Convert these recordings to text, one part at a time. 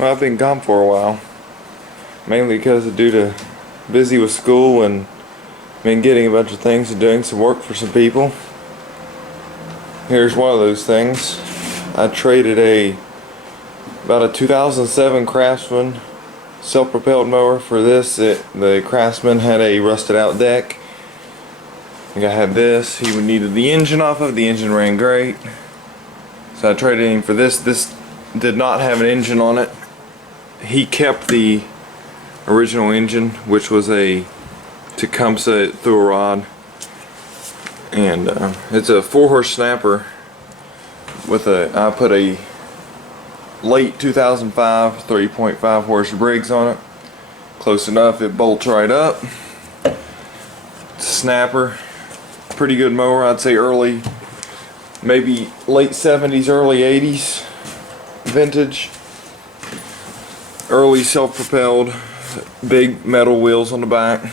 Well, I've been gone for a while, mainly because of due to busy with school and been getting a bunch of things and doing some work for some people. Here's one of those things. I traded about a 2007 Craftsman self-propelled mower for this. The Craftsman had a rusted out deck. I think I had this. He needed the engine off of it. The engine ran great, so I traded him for this. This did not have an engine on it. He kept the original engine, which was a Tecumseh through a rod, and it's a 4-horse snapper with I put a late 2005 3.5 horse Briggs on it. Close enough, it bolts right up. It's a snapper, pretty good mower. I'd say early, maybe late 70s, early 80s vintage. Early self-propelled, big metal wheels on the back.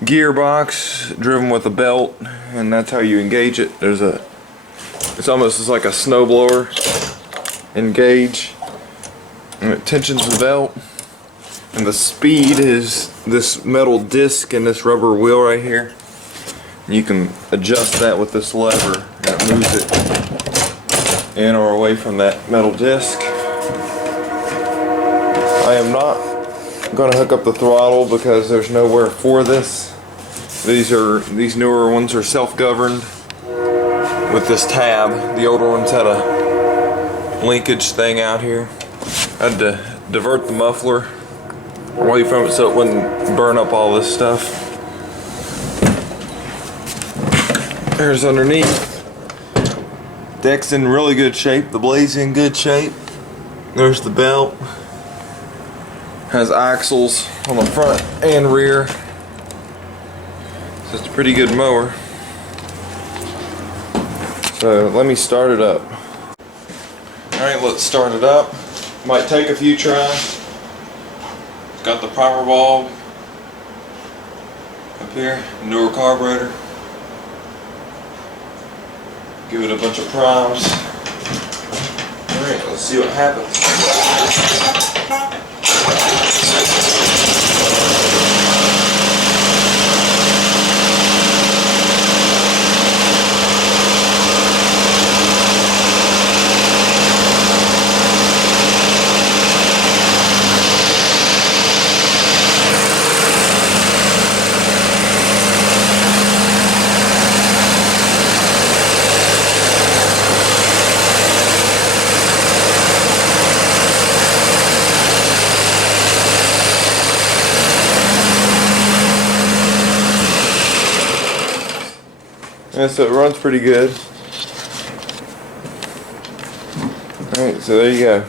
Gearbox driven with a belt, and that's how you engage it. It's almost like a snowblower engage, and it tensions the belt. And the speed is this metal disc and this rubber wheel right here. You can adjust that with this lever, and it moves it in or away from that metal disc. I am not going to hook up the throttle because there's nowhere for this. These newer ones are self-governed with this tab. The older ones had a linkage thing out here. I had to divert the muffler away from it so it wouldn't burn up all this stuff. There's underneath. Deck's in really good shape. The blade's in good shape. There's the belt. Has axles on the front and rear. So it's a pretty good mower. So let me start it up. Alright, let's start it up. Might take a few tries. It's got the primer bulb up here, newer carburetor. Give it a bunch of primes. Alright, let's see what happens. Yeah, so it runs pretty good. Alright, so there you go.